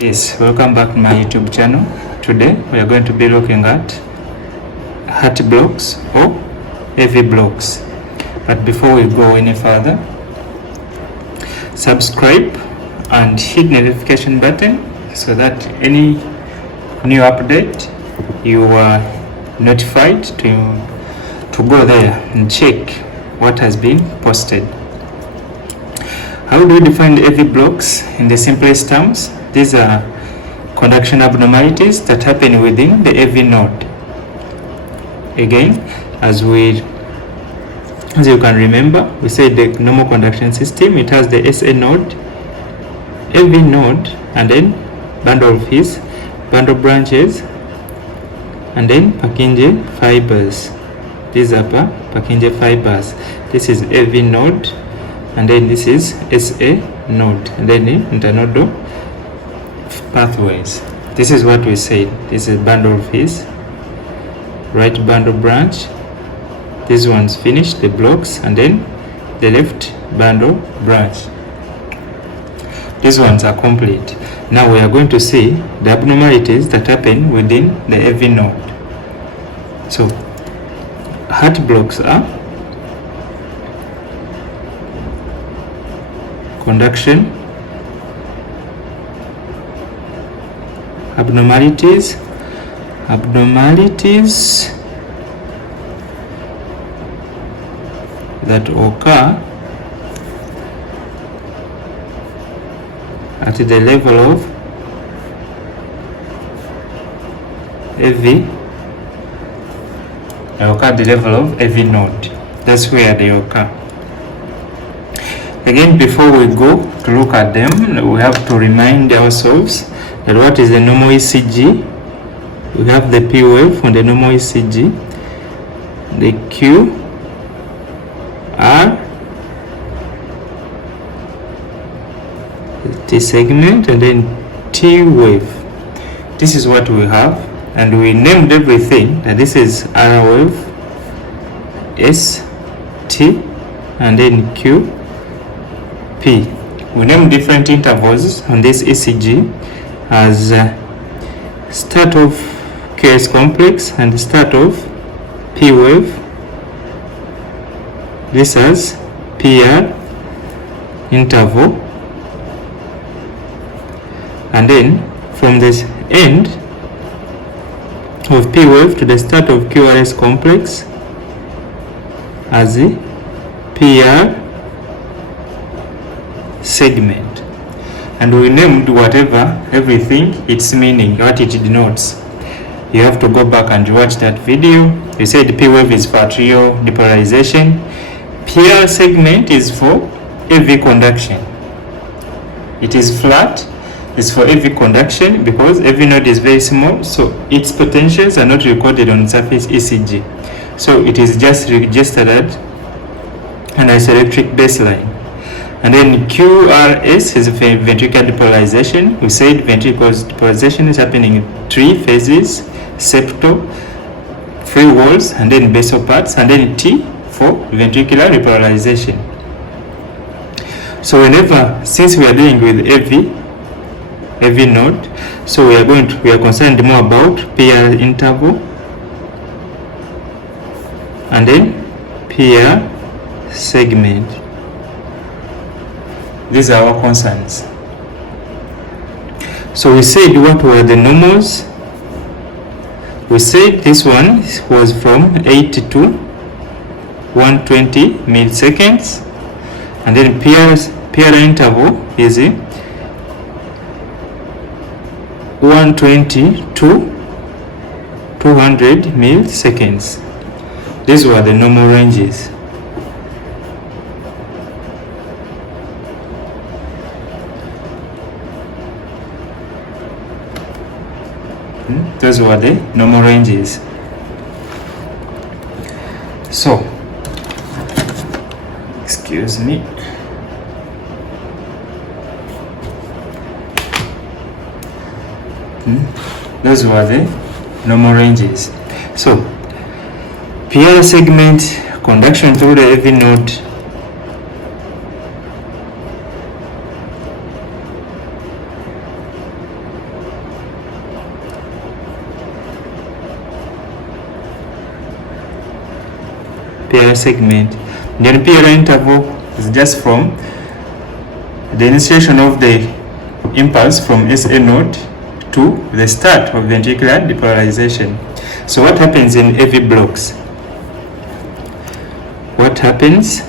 Yes, welcome back to my YouTube channel. Today we are going to be looking at heart blocks or AV blocks. But before we go any further, subscribe and hit notification button so that any new update you are notified to go there and check what has been posted. How do we define AV blocks in the simplest terms? These are conduction abnormalities that happen within the AV node. Again, as you can remember, we said the normal conduction system, it has the SA node, AV node, and then bundle of his bundle branches, and then Purkinje fibers. These are Purkinje fibers. This is AV node, and then this is SA node, and then internodal pathways. This is what we said. This is bundle of his right bundle branch. These ones finish the blocks, and then the left bundle branch. These ones are complete. Now we are going to see the abnormalities that happen within the AV node. So heart blocks are conduction abnormalities that occur at the level of AV. They occur at the level of AV node. That's where they occur. Again, before we go to look at them, we have to remind ourselves that what is the normal ECG? We have the P wave on the normal ECG, the Q, R, T segment, and then T wave. This is what we have, and we named everything that this is R wave, S, T, and then Q, P. We name different intervals on this ECG as start of QRS complex and start of P wave. This as PR interval, and then from this end of P wave to the start of QRS complex as the PR segment. And we named everything its meaning, what it denotes. You have to go back and watch that video. We said P wave is for atrial depolarization. PR segment is for AV conduction. It is flat. It's for AV conduction because AV node is very small, so its potentials are not recorded on surface ECG. So it is just registered at an isoelectric baseline. And then QRS is ventricular depolarization. We said ventricular depolarization is happening in 3 phases: septal, free walls, and then basal parts, and then T for ventricular repolarization. So since we are dealing with AV node, so we are concerned more about PR interval and then PR segment. These are our concerns. So we said what were the normals. We said this one was from 80 to 120 milliseconds, and then PR interval is 120 to 200 milliseconds. These were the normal ranges. Those were the normal ranges. So, excuse me. Those were the normal ranges. So, PR segment conduction through the AV node PR segment. Then PR interval is just from the initiation of the impulse from SA node to the start of ventricular depolarization. So what happens in AV blocks? What happens?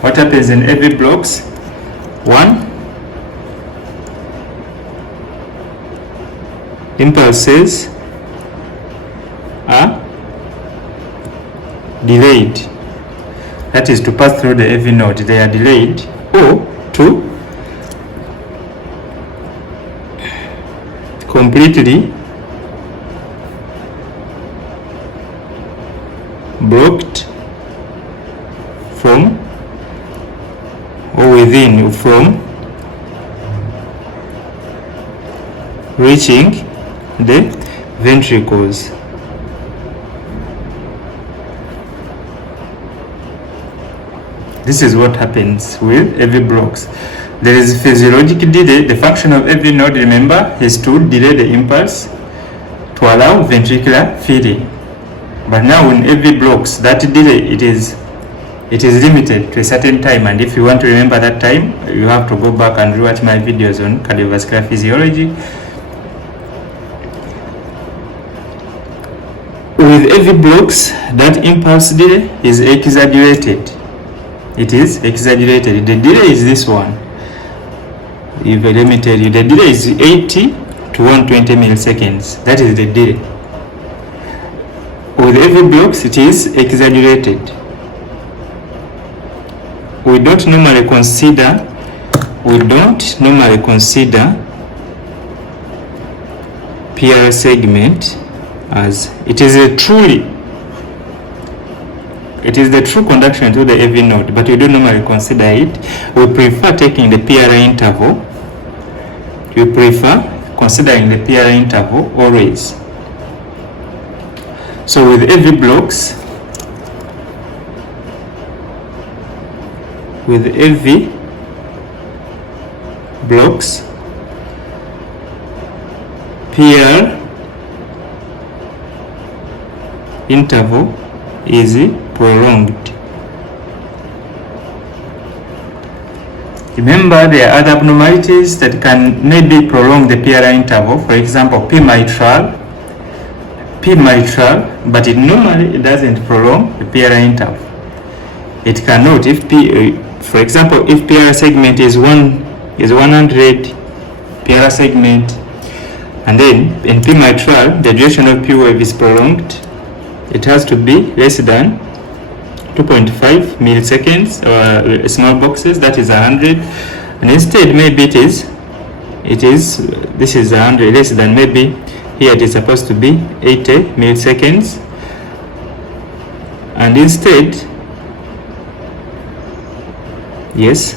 What happens in AV blocks? One, impulses are delayed. That is to pass through the AV node. They are delayed, or to completely blocked from or within from reaching the ventricles. This is what happens with AV blocks. There is physiologic delay. The function of AV node, remember, is to delay the impulse to allow ventricular feeding. But now in AV blocks, that delay, it is limited to a certain time, and if you want to remember that time, you have to go back and rewatch my videos on cardiovascular physiology. With AV blocks, that impulse delay is exaggerated. It is exaggerated. The delay is this one. If let me tell you, the delay is 80 to 120 milliseconds. That is the delay. With AV blocks, it is exaggerated. We don't normally consider PR segment as it is the true conduction to the AV node, but we don't normally consider it. We prefer taking the PR interval. We prefer considering the PR interval always. So with AV blocks, PR interval is prolonged. Remember, there are other abnormalities that can maybe prolong the PR interval. For example, P mitral, but it doesn't prolong the PR interval. It cannot. If for example, if PR segment is 100 PR segment, and then in P mitral the duration of P wave is prolonged, it has to be less than 2.5 milliseconds, or small boxes, that is 100, and instead maybe this is 100 less than, maybe here it is supposed to be 80 milliseconds, and instead, yes,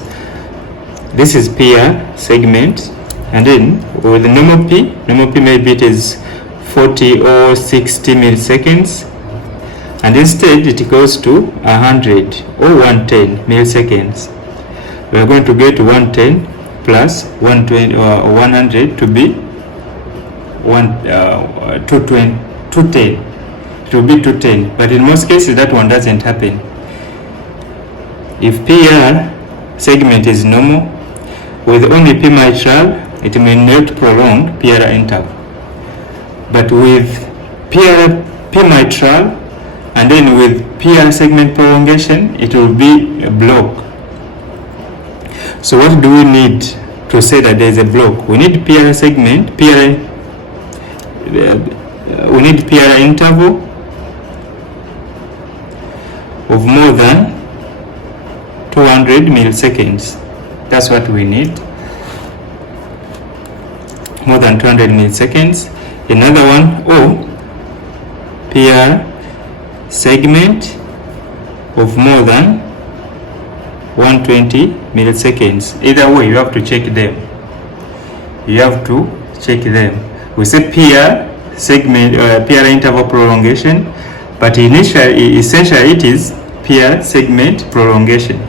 this is PR segment, and then with the normal P maybe it is 40 or 60 milliseconds, and instead it goes to 100 or 110 milliseconds. We are going to get 110 plus 120 or 100 to be 210. It will be 210, but in most cases that one doesn't happen. If PR segment is normal, with only P mitral, it may not prolong PR interval. But with P mitral and then with PR segment prolongation, it will be a block. So what do we need to say that there is a block? We need PR segment, we need PR interval of more than 200 milliseconds. That's what we need. More than 200 milliseconds. Another one, or PR segment of more than 120 milliseconds. Either way, you have to check them. We say PR segment, PR interval prolongation, but essentially it is PR segment prolongation.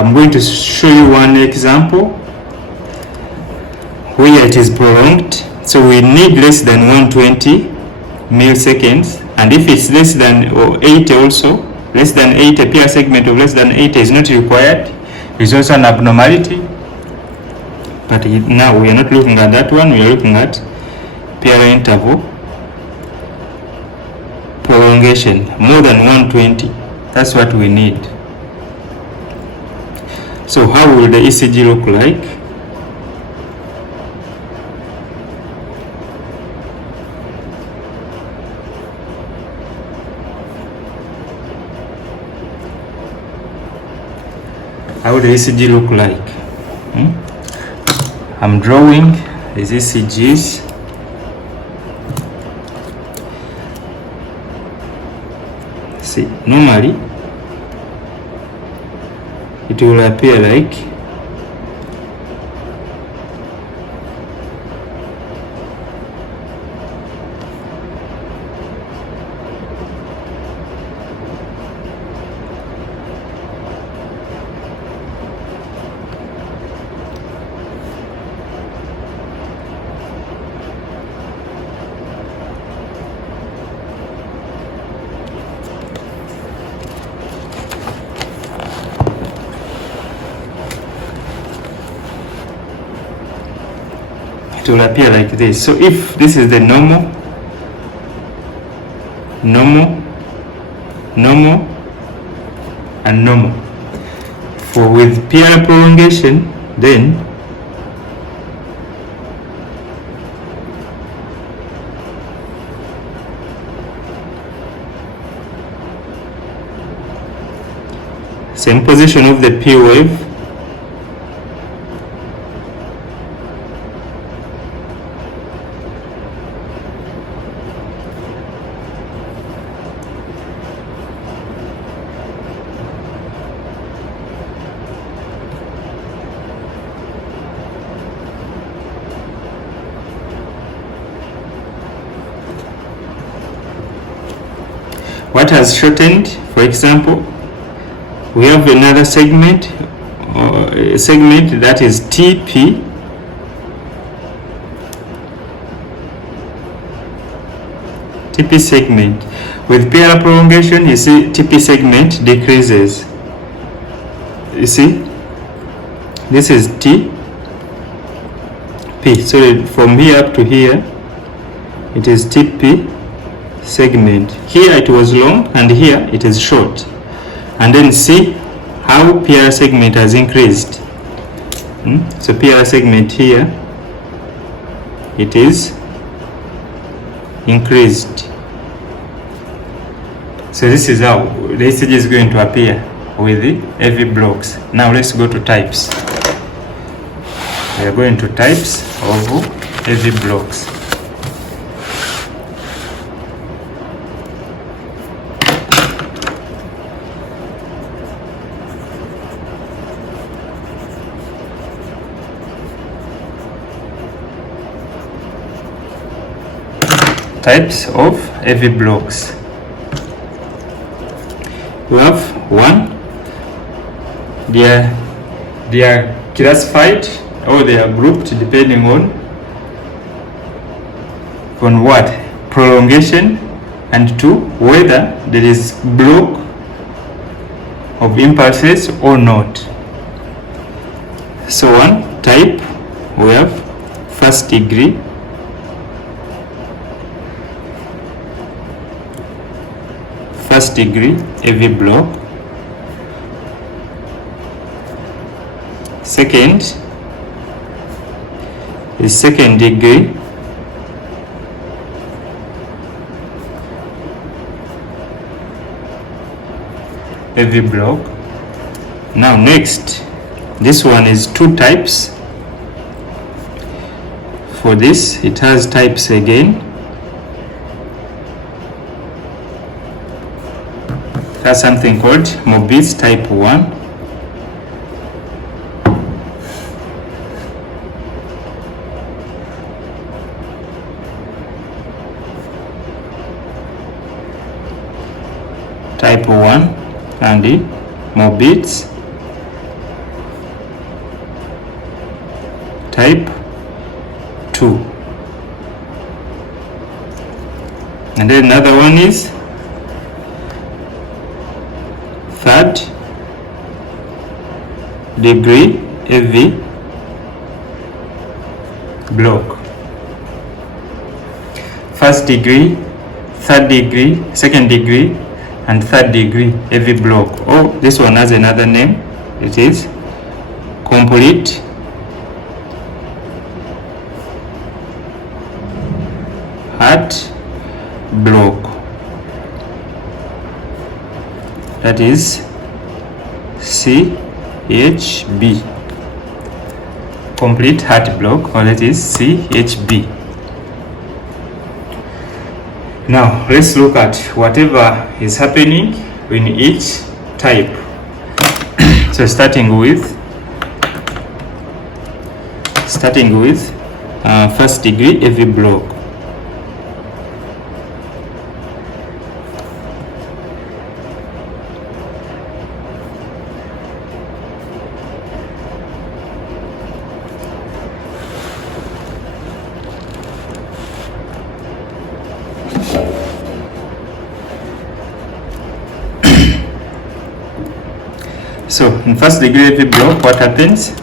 I'm going to show you one example where it is prolonged. So we need less than 120 milliseconds, and if it's less than 80 also, less than 80, a PR segment of less than 80 is not required. It's also an abnormality. But now we are not looking at that one, we are looking at PR interval prolongation, more than 120. That's what we need. So how will the ECG look like? How will the ECG look like? I'm drawing these ECGs. See, normally it will appear like it will appear like this. So if this is the normal, and normal, for with PR prolongation, then same position of the P wave, what has shortened. For example, we have another segment, or a segment that is TP, segment. With PR prolongation, you see TP segment decreases. You see, this is TP. So from here up to here, it is TP segment. Here it was long and here it is short. And then see how PR segment has increased. So PR segment here, it is increased. So this is how the ECG is going to appear with the AV blocks. Now let's go to types. We are going to types of AV blocks. Types of AV blocks. We have one, they are classified or they are grouped depending on what? Prolongation, and two, whether there is block of impulses or not. So one type, we have first degree, AV block. Second is second degree AV block. Now next, this one is two types. For this, it has types again. That's something called Mobitz type 1. Type 1 and the Mobitz type 2. And then another one is third degree AV block. First degree, third degree, second degree, and third degree AV block. Oh, this one has another name. It is complete heart block. That is CHB. Complete heart block, or that is CHB. Now let's look at whatever is happening in each type. So starting with first degree AV block. So in first degree AV block, what happens?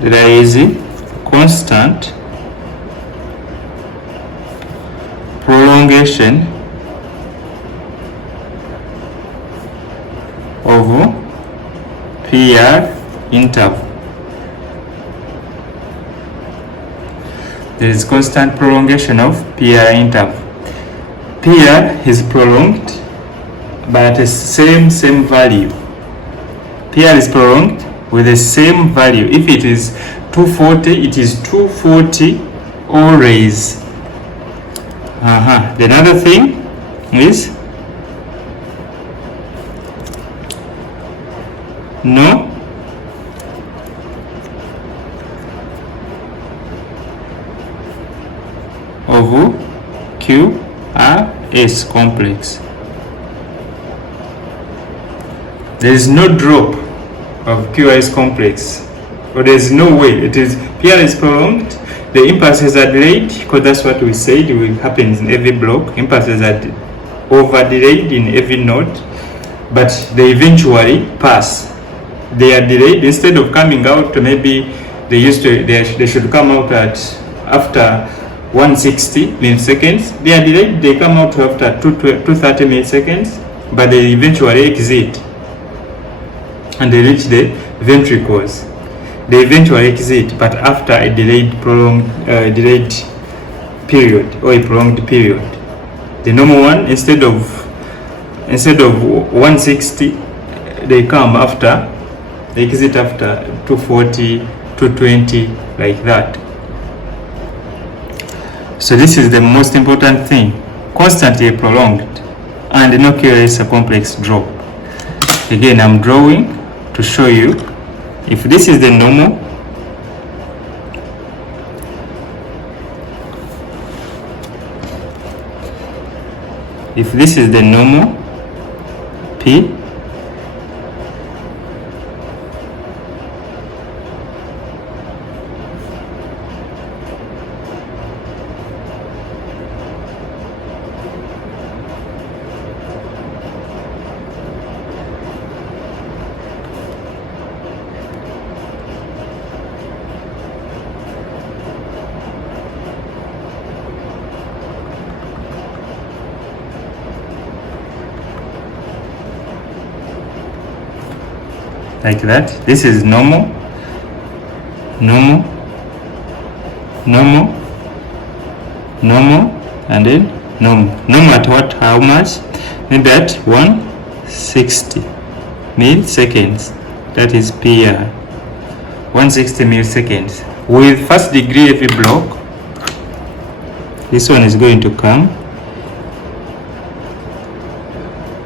There is constant prolongation of PR interval. There is constant prolongation of PR interval. PR is prolonged but the same value. PR is prolonged with the same value. If it is 240, it is 240 always. The another thing is no of QRS complex. There is no drop of QRS complex, or there is no way. It is PR is prolonged, the impulses are delayed, because that's what we said will happen in every block. Impulses are over delayed in every node, but they eventually pass. They are delayed. Instead of coming out, maybe they should come out at after 160 milliseconds. They are delayed. They come out after 230 milliseconds, but they eventually exit and they reach the ventricles. They eventually exit, but after a delayed period or a prolonged period. The normal one, instead of 160, they exit after 240, 220, like that. So this is the most important thing: constantly prolonged and no QRS complex drop. Again, I'm drawing to show you. If this is the normal, P, like that. This is normal, and then normal. Normal at what? How much? Maybe at 160 milliseconds. That is PR. 160 milliseconds. With first degree AV block, this one is going to come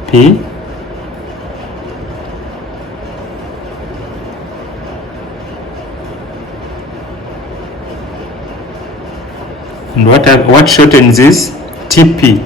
P and what shortens is TP.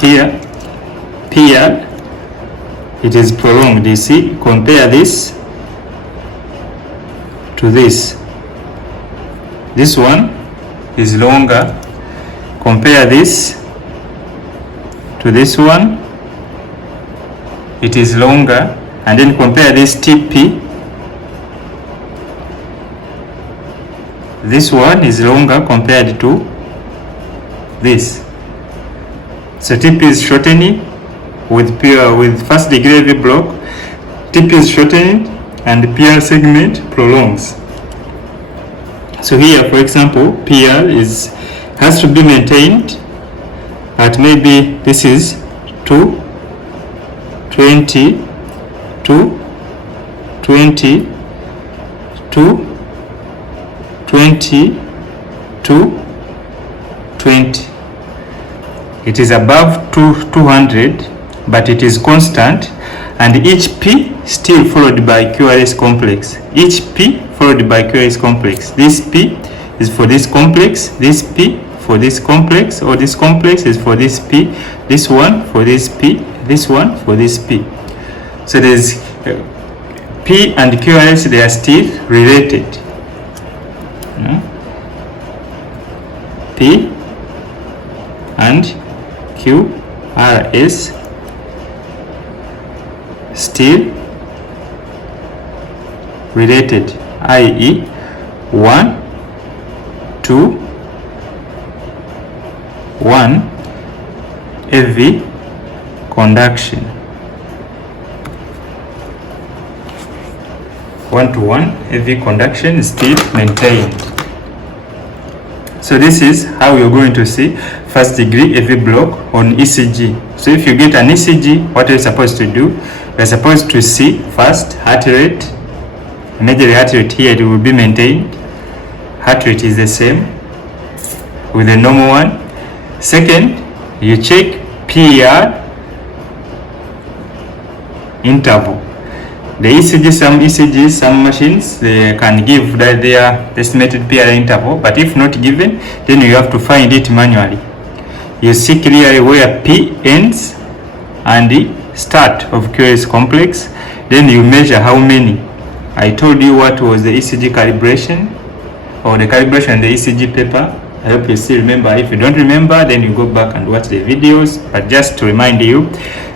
here PR, it is prolonged. You see, compare this to this. This one is longer. Compare this to this one, it is longer. And then compare this TP, this one is longer compared to this. So TP is shortening with first degree AV block. TP is shortening and the PR segment prolongs. So here, for example, PR has to be maintained at maybe this is 220 to 20 to 20 to 20. It is above 200, but it is constant, and each P still followed by QRS complex. Each P followed by QRS complex. This P is for this complex, this P for this complex, or this complex is for this P, this one for this P, this one for this P. So there's P and QRS, they are still related. P and QRS still related, i.e. 1 to 1 AV conduction. 1-to-1 AV conduction is still maintained. So this is how you're going to see first degree AV block on ECG. So if you get an ECG, what are you supposed to do? You're supposed to see first heart rate. Major heart rate here, it will be maintained. Heart rate is the same with the normal one. Second, you check PR interval. The ECG, some machines, they can give their estimated PR interval, but if not given, then you have to find it manually. You see clearly where P ends and the start of QRS complex, then you measure how many. I told you what was the ECG calibration, or the calibration in the ECG paper. I hope you still remember. If you don't remember, then you go back and watch the videos. But just to remind you,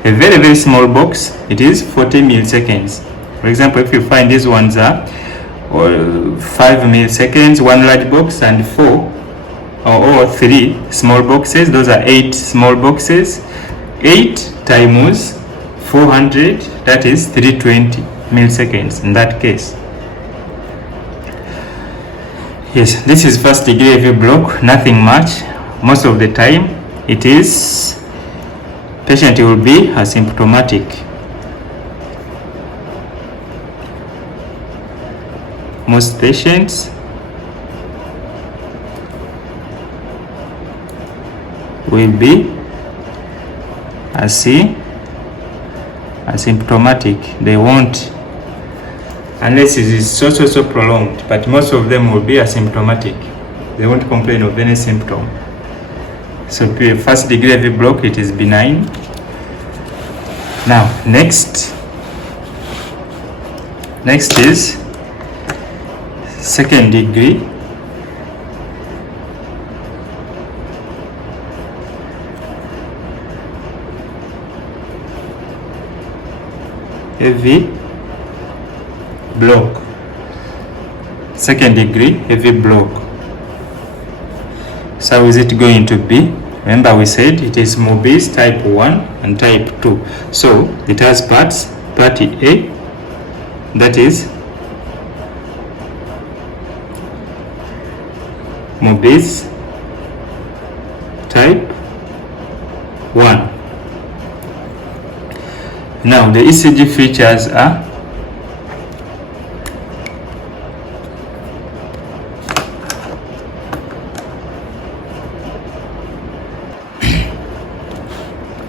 a very, very small box, it is 40 milliseconds. For example, if you find these ones are 5 milliseconds, one large box, and 4 or 3 small boxes, those are 8 small boxes. 8 times 400, that is 320 milliseconds in that case. Yes, this is first degree AV block, nothing much. Most of the time it is patient will be asymptomatic. Most patients will be asymptomatic. They won't, unless it is so prolonged, but most of them will be asymptomatic. They won't complain of any symptom. So first degree AV block, it is benign. Now next is second degree AV block. Second degree AV block. So how is it going to be? Remember we said it is Mobis type 1 and type 2. So it has parts. Part A, that is Mobis type 1. Now the ECG features are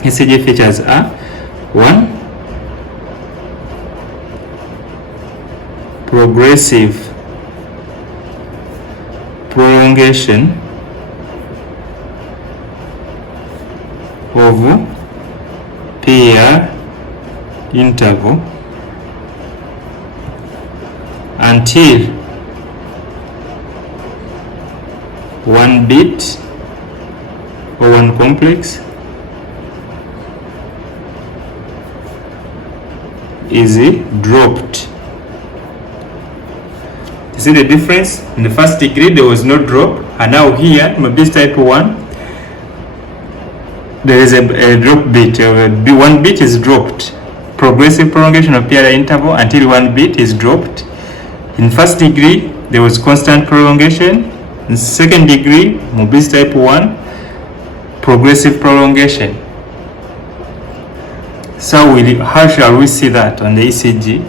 ECG features are 1. Progressive prolongation of peer interval until one bit or one complex is dropped. You see the difference? In the first degree there was no drop, and now here in this type 1 there is a drop bit. One bit is dropped. Progressive prolongation of peer interval until one bit is dropped. In first degree there was constant prolongation. In second degree, Mobius type 1, progressive prolongation. So how shall we see that on the ECG?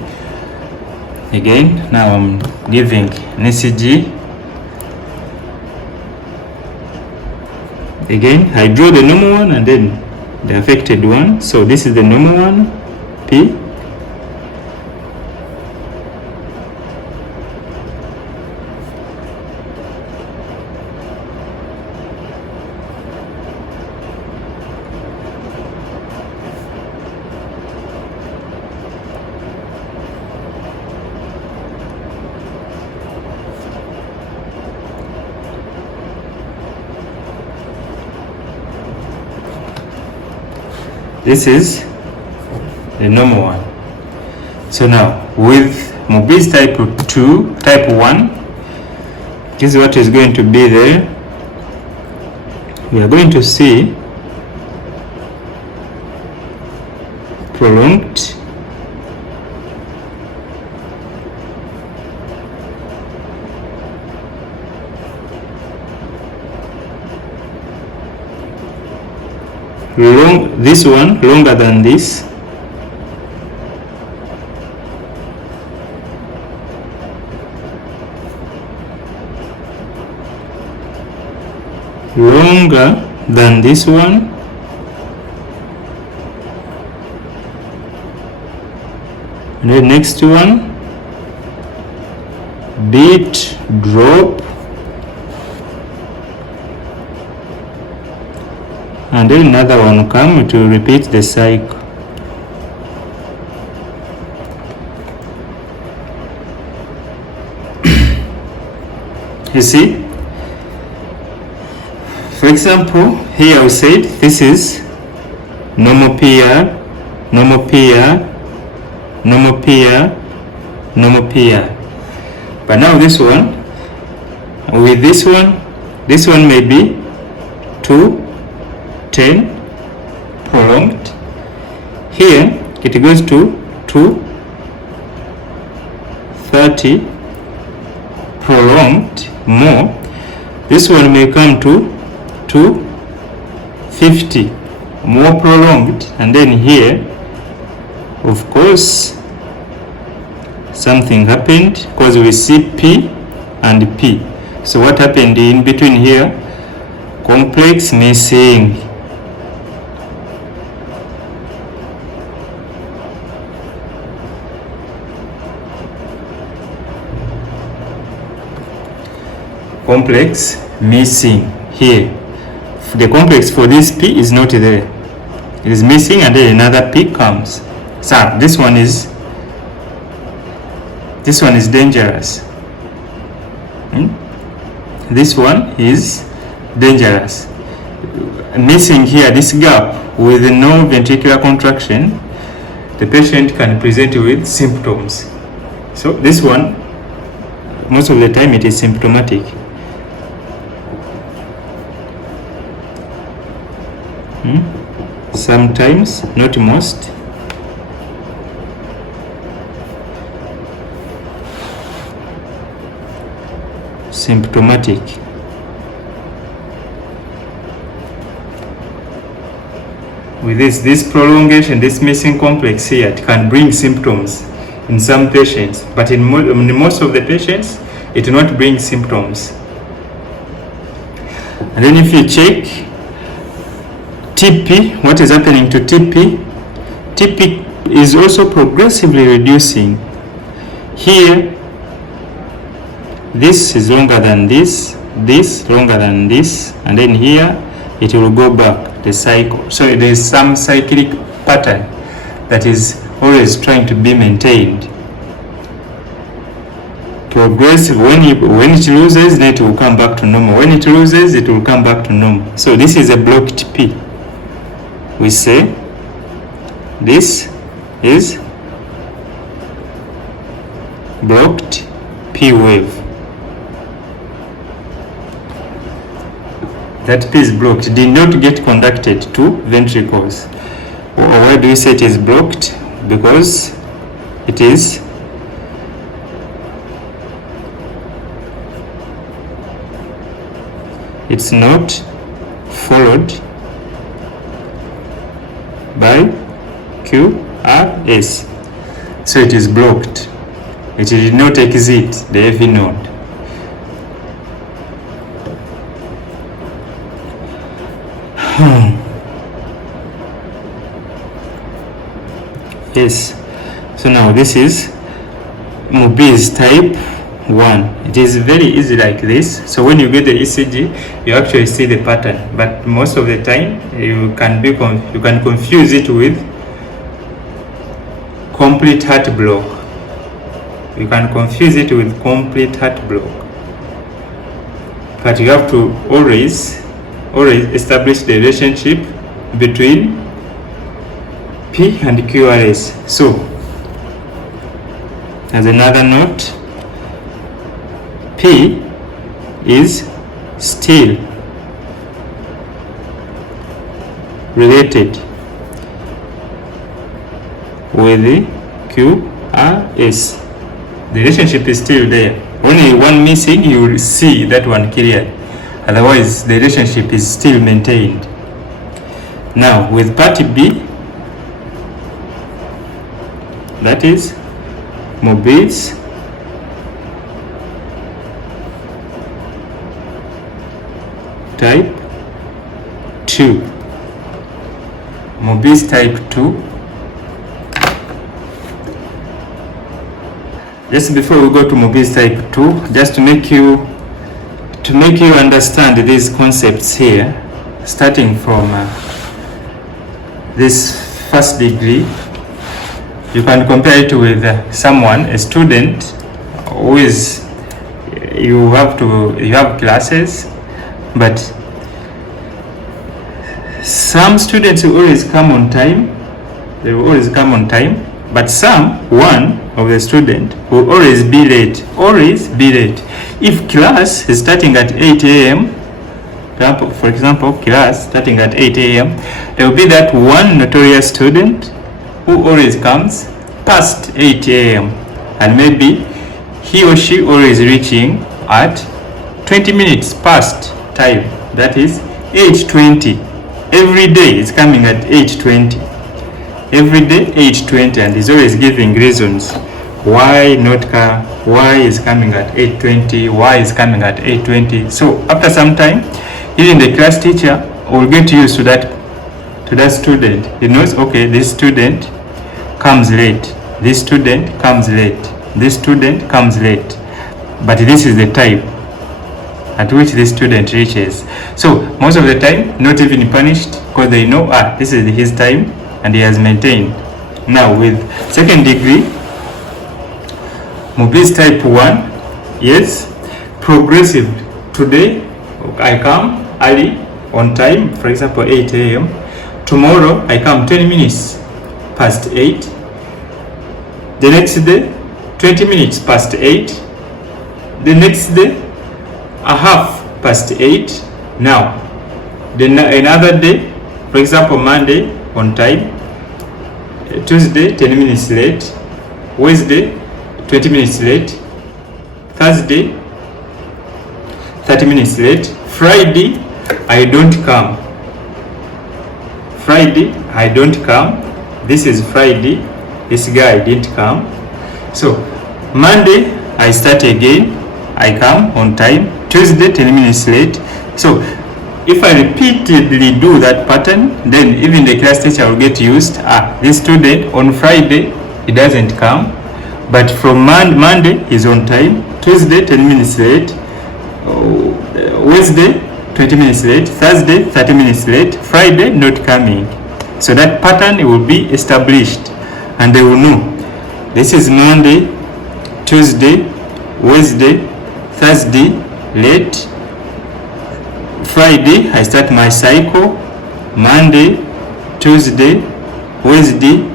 Again, now I'm giving an ECG. Again, I draw the normal one and then the affected one. So this is the normal one, P. This is the normal one. So now with Mobius type 2, type 1, this is what is going to be there. We are going to see prolonged this one longer than this, longer than this one, and the next one bit drop, and then another one come to repeat the cycle. You see, for example, here I said this is normal PR, normal PR, normal PR, normal PR. But now this one, with this one may be 2, 10 prolonged. Here it goes to 2, 30 prolonged more. This one may come to 50 more prolonged, and then here of course something happened because we see P and P. So what happened in between here? Complex missing. Complex missing here. The complex for this P is not there. It is missing, and then another P comes. So this one is dangerous. This one is dangerous. Missing here this gap with no ventricular contraction, the patient can present with symptoms. So this one, most of the time it is symptomatic. Sometimes, not most. Symptomatic. With this prolongation, this missing complex here, it can bring symptoms in some patients, but in most of the patients, it will not bring symptoms. And then if you check TP, what is happening to TP? TP is also progressively reducing. Here, this is longer than this longer than this, and then here, it will go back, the cycle. So there is some cyclic pattern that is always trying to be maintained. Progressive, when it loses, then it will come back to normal. When it loses, it will come back to normal. So this is a blocked P. We say this is blocked P wave. That P is blocked, did not get conducted to ventricles. Or why do we say it is blocked? Because it is it's not followed by QRS. So it is blocked. It did not exit the AV node. Yes. So now this is Mobius type 1. It is very easy like this. So when you get the ECG, you actually see the pattern. But most of the time, you can confuse it with complete heart block. You can confuse it with complete heart block. But you have to always establish the relationship between P and QRS. So, as another note, P is still related with the QRS. The relationship is still there. Only one missing, you will see that one clearly. Otherwise, the relationship is still maintained. Now, with part B, that is Mobius type 2. Mobius type 2. Just before we go to Mobius type 2, just to make you understand these concepts here, starting from this first degree, you can compare it with a student who is, you have classes, but some students will always come on time. They will always come on time, but one of the student will always be late. If class is starting at 8 a.m., for example, class starting at 8 a.m., there will be that one notorious student who always comes past 8 a.m. and maybe he or she always reaching at 20 minutes past time. That is 8:20. Every day it's coming at 8:20. Every day 8:20, and he's always giving reasons why is coming at 8:20, why is coming at 8:20. So after some time, even the class teacher will get used to that student. He knows, okay, this student comes late, this student comes late, this student comes late, but this is the time at which this student reaches. So most of the time, not even punished, because they know, this is his time and he has maintained. Now with second degree, Mobius type 1, yes, progressive. Today I come early on time, for example 8 a.m. Tomorrow I come 20 minutes past 8. The next day 20 minutes past 8. The next day a half past 8. Now another day, for example Monday on time, Tuesday 10 minutes late, Wednesday 20 minutes late, Thursday 30 minutes late, Friday I don't come. This is Friday, this guy didn't come. So Monday I start again, I come on time, Tuesday 10 minutes late. So if I repeatedly do that pattern, then even the class teacher will get used. This student on Friday he doesn't come, but from Monday he's on time, Tuesday 10 minutes late, Wednesday 20 minutes late, Thursday 30 minutes late, Friday not coming. So that pattern will be established and they will know this is Monday, Tuesday, Wednesday, Thursday late, Friday I start my cycle, Monday, Tuesday, Wednesday,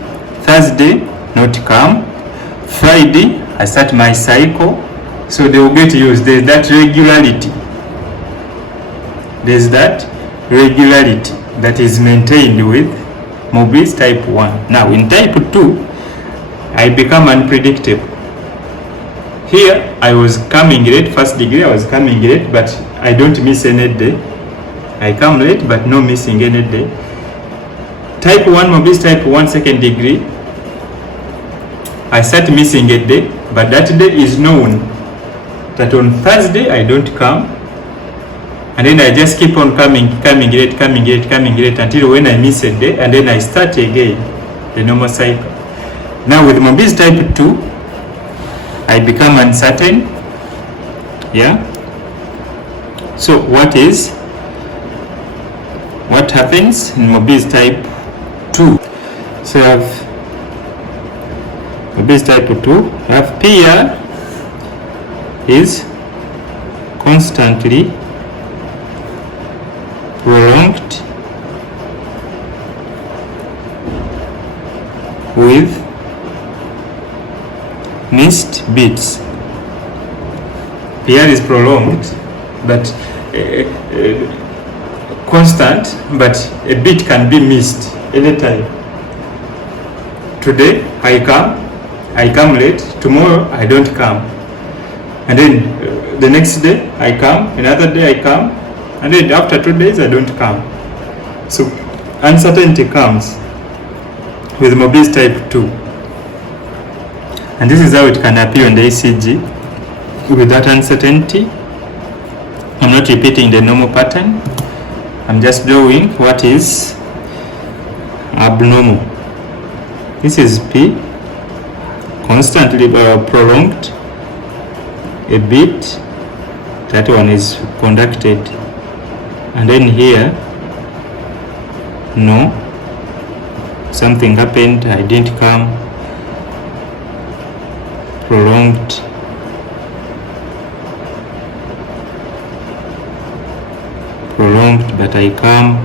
Thursday not come, Friday I start my cycle. So they will get used. There's that regularity. There's that regularity that is maintained with Mobiles type 1. Now in type 2, I become unpredictable. Here I was coming late, first degree I was coming late, but I don't miss any day. I come late but no missing any day. Type 1, Mobiles type 1 second degree, I start missing a day, but that day is known that on Thursday I don't come, and then I just keep on coming late until when I miss a day, and then I start again the normal cycle. Now with Mobiles type 2, I become uncertain. Yeah. So what happens in Mobiles type 2? So I have Mobiles type 2, I have PR is constantly prolonged with missed beats. PR is prolonged but constant, but a beat can be missed anytime. Today I come late, tomorrow I don't come, and then the next day I come, another day I come, and then after 2 days I don't come. So uncertainty comes with Mobiles type 2, and this is how it can appear on the ECG. Without uncertainty, I'm not repeating the normal pattern, I'm just doing what is abnormal. This is P, constantly prolonged, a beat, that one is conducted, and then here, no, something happened, I didn't come, prolonged, but I come,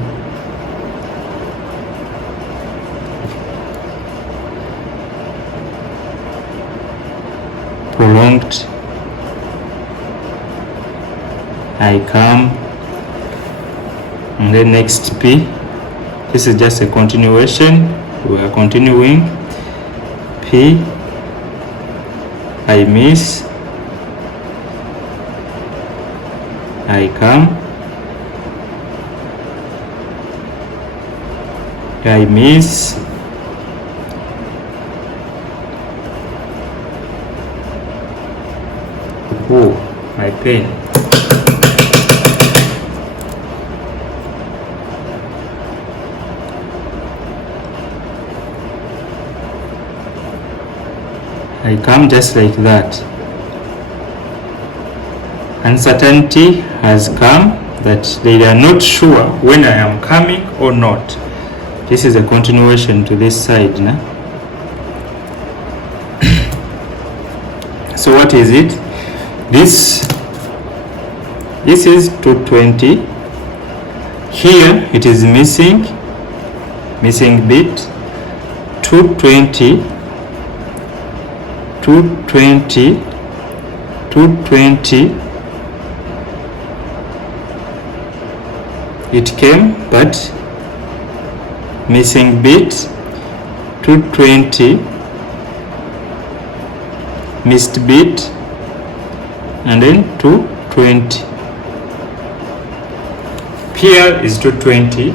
prolonged, I come, and then next P. This is just a continuation, we are continuing. P, I miss, I come, I miss, oh, my pen. I come just like that. Uncertainty has come that they are not sure when I am coming or not. This is a continuation to this side now. So what is it? This is 220. Here it is missing bit. 220, 220, 220. It came, but missing bit. 220, missed bit, and then 220. PR is 220.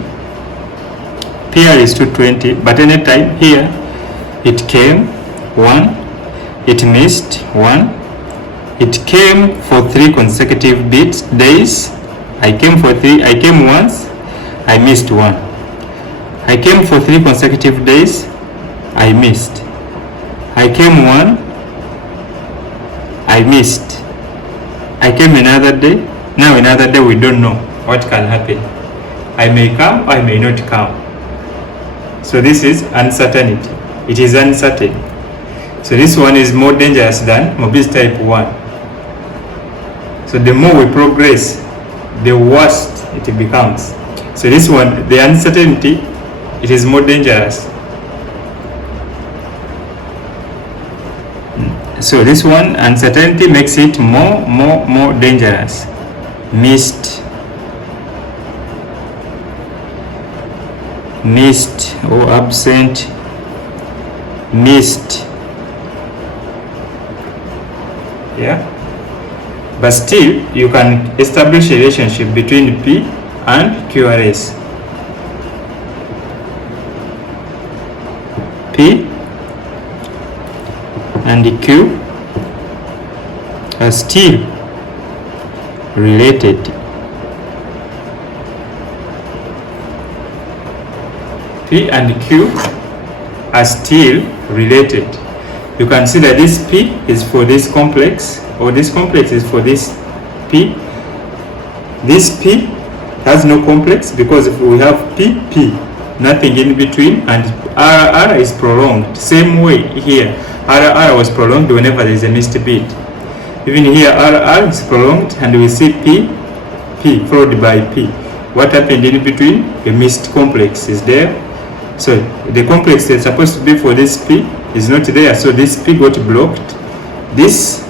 PR is 220, but anytime here it came 1, it missed 1, it came for 3 consecutive days. I came once, I missed 1. I came for 3 consecutive days, I missed. I came 1, I missed. I came another day, now another day we don't know what can happen. I may come, I may not come. So this is uncertainty. It is uncertain. So this one is more dangerous than mobility type 1. So the more we progress, the worse it becomes. So this one, the uncertainty, it is more dangerous. So this one, uncertainty makes it more dangerous. Missed or absent, missed. Yeah, but still you can establish a relationship between P and QRS. P and Q are still related. P and Q are still related. You can see that this P is for this complex, or this complex is for this P. This P has no complex because if we have P, P, nothing in between, and RR is prolonged. Same way here, RR was prolonged whenever there is a missed bit. Even here, RR is prolonged, and we see P, P followed by P. What happened in between? A missed complex is there. So the complex that's supposed to be for this P is not there, so this P got blocked. This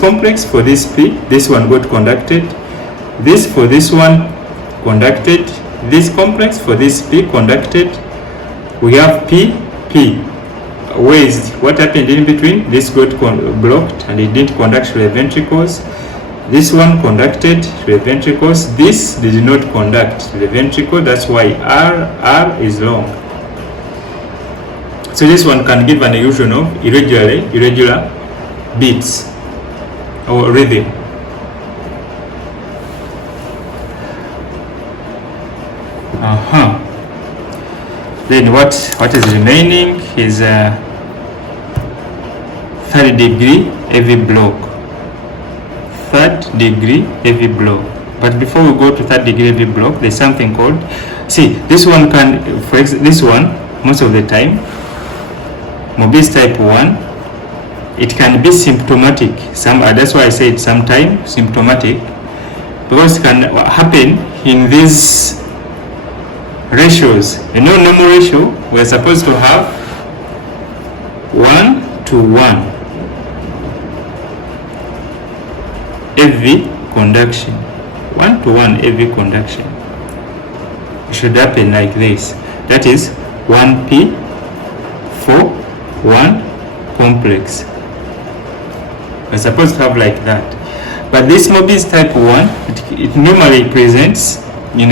complex for this P, this one got conducted. This for this one conducted. This complex for this P conducted. We have P, P. Where is what happened in between? This got blocked and it didn't conduct to the ventricles. This one conducted to the ventricles. This did not conduct to the ventricle. That's why R is long. So this one can give an illusion of irregular beats or rhythm. Then what is remaining is third degree heavy block. Third degree heavy block. But before we go to third degree heavy block, there's something called, see, this one can, for example, this one, most of the time, mobility type 1, it can be symptomatic. That's why I said sometimes symptomatic, because it can happen in these ratios. You know, normal ratio, we're supposed to have 1:1 AV conduction. 1:1 AV conduction. It should happen like this. That is 1P for 1 complex. We're supposed to have like that. But this mobility type 1, it normally presents in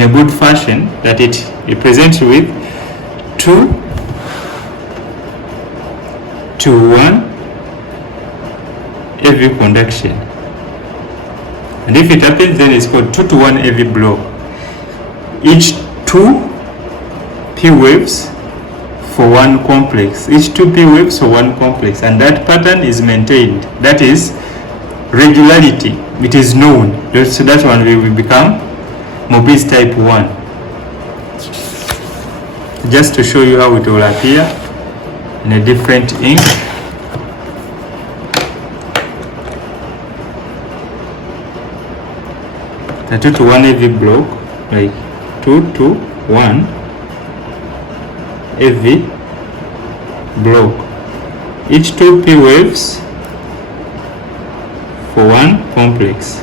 a good fashion, that it presents with 2:1 AV conduction. And if it happens, then it's called 2:1 AV block. Each 2 P waves for 1 complex. Each 2 P waves for 1 complex. And that pattern is maintained. That is regularity. It is known. So that one will become mobility type 1. Just to show you how it will appear in a different ink. The 2:1 AV block, like 2:1 AV block. Each 2 P waves for 1 complex.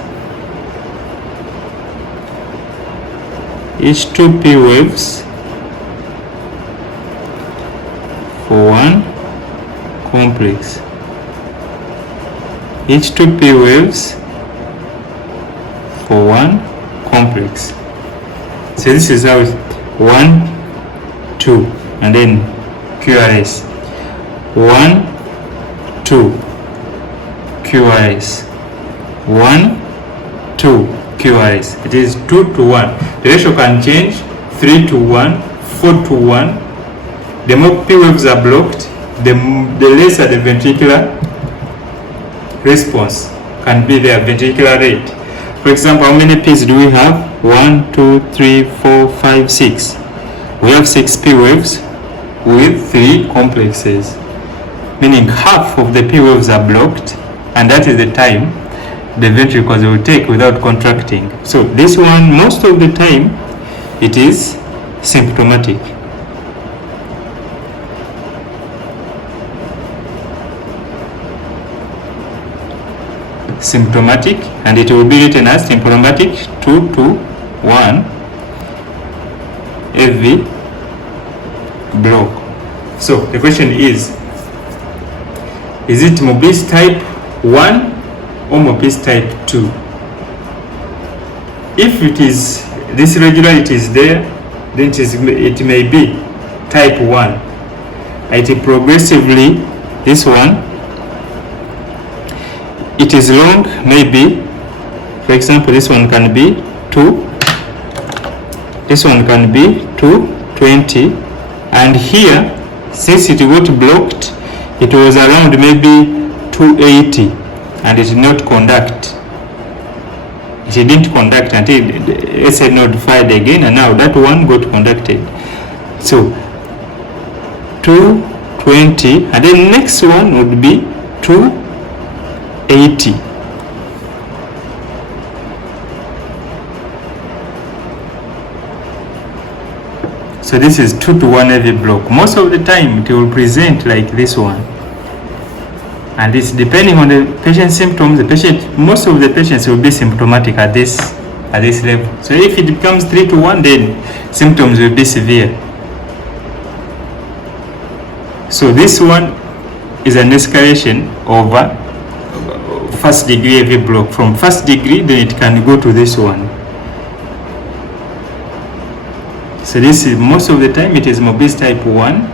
Each 2 P waves for 1 complex. Each 2 P waves for 1 complex. So this is how it's 1, 2, and then QRS. 1, 2, QRS. 1, 2, QRS. It is 2:1. The ratio can change 3:1, 4:1. The more P waves are blocked, the lesser the ventricular response can be, their ventricular rate. For example, how many P's do we have? 1, 2, 3, 4, 5, 6. We have 6 P waves with 3 complexes, meaning half of the P waves are blocked, and that is the time the ventricles will take without contracting. So this one, most of the time, it is symptomatic. Symptomatic, and it will be written as symptomatic 2 to 1 AV block. So the question is it Mobis type 1 or Mobis type 2? If it is this irregularity is there, then it may be type 1. It progressively, this one, it is long, maybe, for example, this one can be 2, this one can be 220, and here, since it got blocked, it was around maybe 280, and it did not conduct. It didn't conduct until SN node fired again, and now that one got conducted. So 220, and then next one would be 280. So this is 2 to 1 AV block. Most of the time it will present like this one, and it's depending on the patient's symptoms. Most of the patients will be symptomatic at this level. So if it becomes 3 to 1, then symptoms will be severe. So this one is an escalation over first degree AV block. From first degree, then it can go to this one. So this is, most of the time, it is Mobis type 1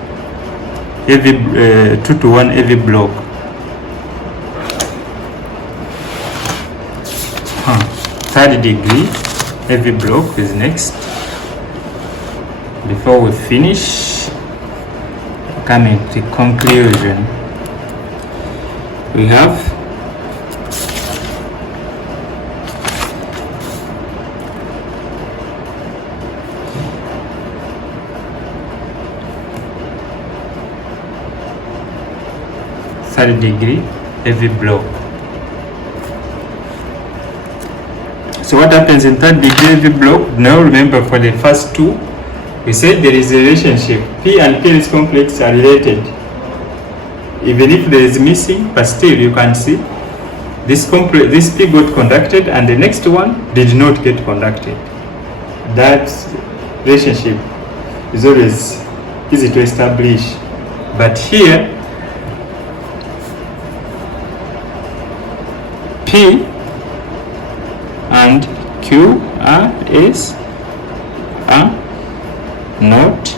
AV 2 to 1 AV block. Third degree AV block is next. Before we finish, coming to conclusion, we have third degree AV block. So what happens in third degree AV block? Now remember, for the first two, we said there is a relationship. P and PLS complex are related. Even if there is missing, but still you can see this P got conducted and the next one did not get conducted. That relationship is always easy to establish. But here, P and QRS are not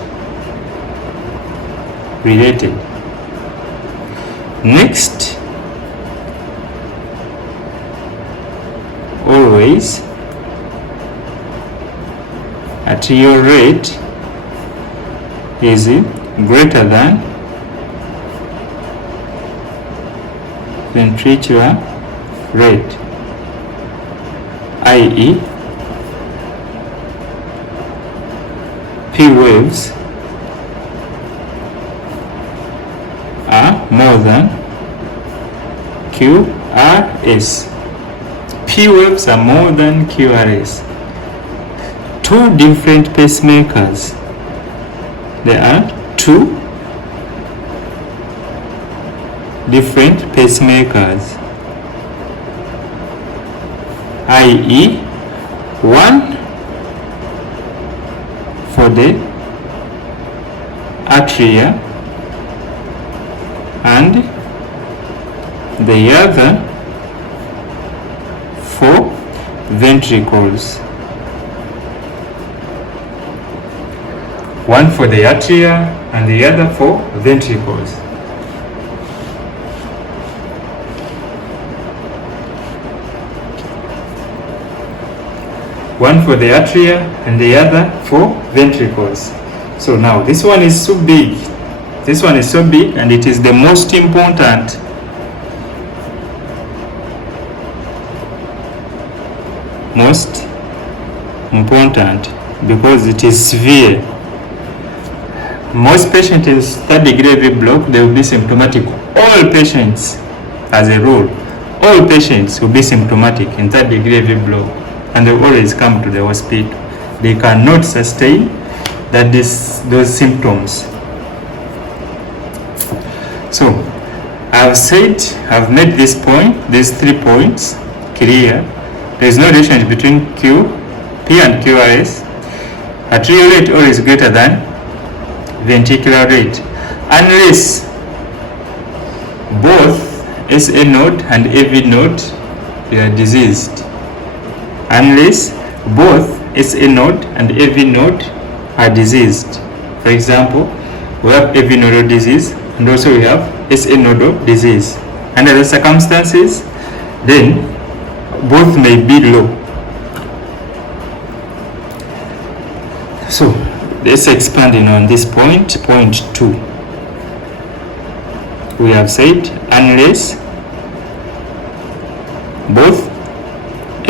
related. Next, always arterial rate is greater than ventricular rate, i.e. P waves are more than QRS. P waves are more than QRS. Two different pacemakers. There are two different pacemakers, i.e. one for the atria and the other for ventricles. One for the atria and the other for ventricles. One for the atria and the other for ventricles. So now this one is so big. This one is so big, and it is the most important. most important because it is severe. Most patients in third degree AV block, they will be symptomatic. All patients, as a rule, all patients will be symptomatic in third degree AV block, and they always come to the hospital. They cannot sustain those symptoms. So I've made this point, these 3 points clear. There is no relationship between P and QRS. Arterial rate always greater than ventricular rate, unless both SA node and AV node are diseased. Unless both SA node and AV node are diseased. For example, we have AV nodal disease and also we have SA nodal disease. Under the circumstances, then both may be low. So let's expanding on this point 2. We have said unless both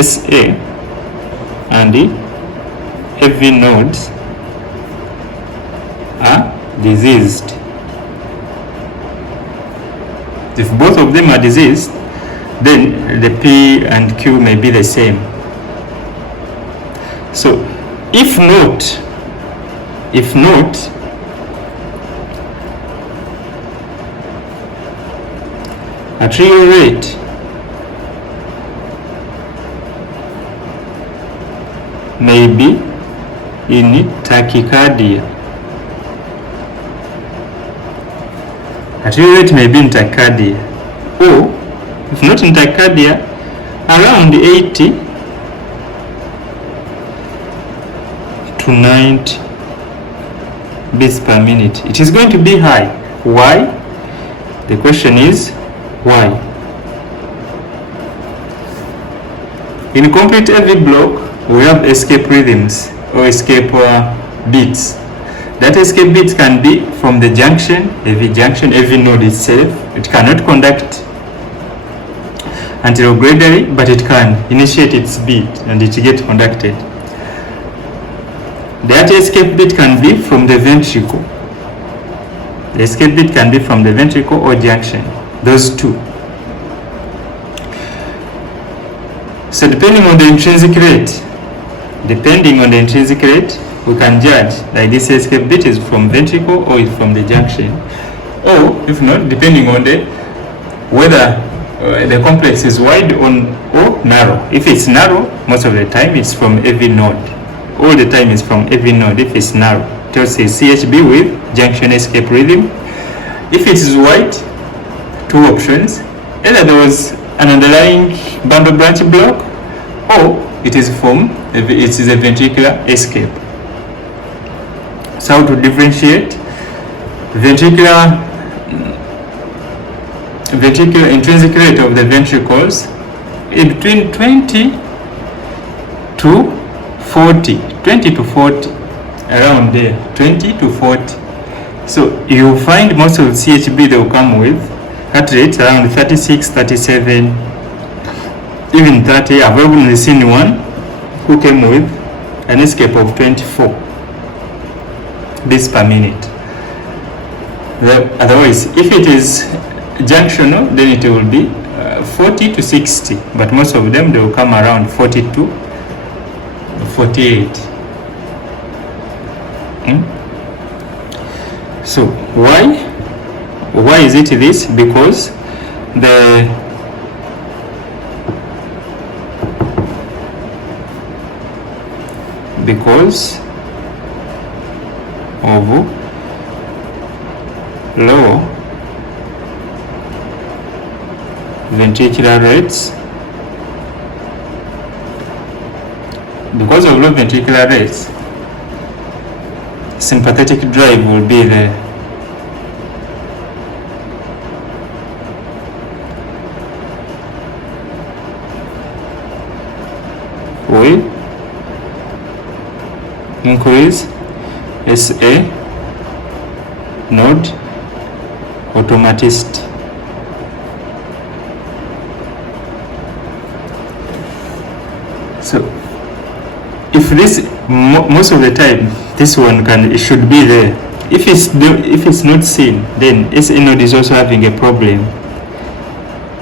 SA and the AV nodes are diseased. If both of them are diseased, then the P and Q may be the same. So if not, arterial rate may be in tachycardia. Arterial rate may be in tachycardia, or if not in tachycardia, around 80 to 90 beats per minute. It is going to be high. Why? The question is why? In complete AV block, we have escape rhythms or escape beats. That escape beat can be from the junction, AV node itself. It cannot conduct anterogradially, but it can initiate its beat and it gets conducted. That escape beat can be from the ventricle. The escape beat can be from the ventricle or junction, those two. So depending on the intrinsic rate, we can judge that this escape beat is from ventricle or is from the junction. Or if not, depending on whether the complex is wide or narrow. If it's narrow, most of the time it's from AV node. All the time it's from AV node. If it's narrow, it also is CHB with junction escape rhythm. If it is wide, 2 options. Either there was an underlying bundle branch block, or it is a ventricular escape. So how to differentiate ventricular intrinsic rate of the ventricles in between 20 to 40, around there, 20 to 40. So you find most of the CHB they will come with heart rates around 36, 37, even 30. I've even seen one who came with an escape of 24 beats per minute. Otherwise, if it is junctional, then it will be 40 to 60, but most of them they will come around 42, 48. So why is it this? Because of low ventricular rates. Because of low ventricular rates, sympathetic drive will be there. Will increase SA node automaticity. So if this most of the time this one it should be there. If it's not seen, then SA node is also having a problem.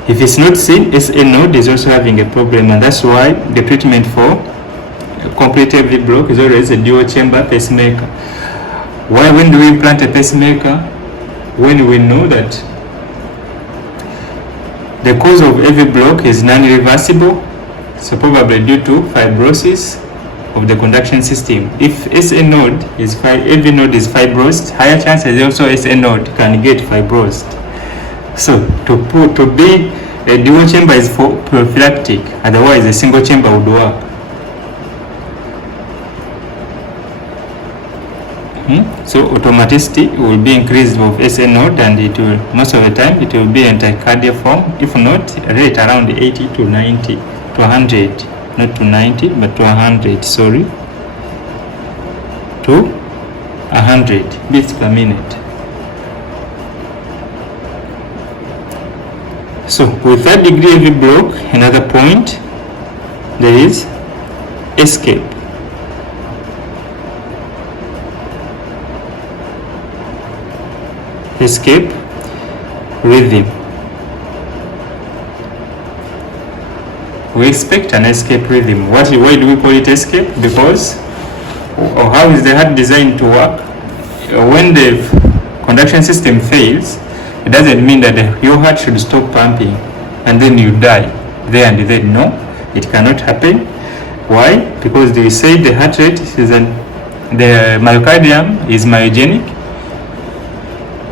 If it's not seen, SA node is also having a problem, and that's why the treatment for complete AV block is always a dual chamber pacemaker. Why? When do we implant a pacemaker? When we know that the cause of AV block is non-reversible, so probably due to fibrosis of the conduction system. If SA node is AV node is fibrosed, higher chances also SA node can get fibrosed. So to be a dual chamber is for prophylactic, otherwise a single chamber would work. So automaticity will be increased of SA node, and it will most of the time it will be anticardial form, if not rate around 80 to 90 to 100, not to 90 but to 100, sorry, to 100 beats per minute. So with third degree AV block, another point, there is escape. Escape rhythm. We expect an escape rhythm. Why do we call it escape? Because, or how is the heart designed to work? When the conduction system fails, it doesn't mean that your heart should stop pumping and then you die there and then. No, it cannot happen. Why? Because they say the heart rate is the myocardium is myogenic.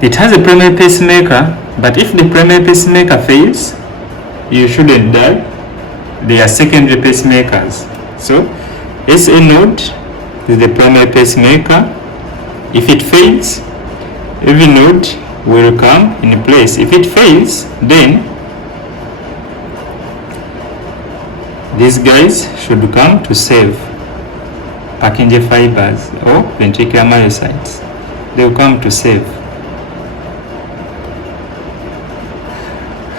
It has a primary pacemaker, but if the primary pacemaker fails, you shouldn't die. They are secondary pacemakers. So SA node is the primary pacemaker. If it fails, AV node will come in place. If it fails, then these guys should come to save Purkinje fibers or ventricular myocytes. They will come to save.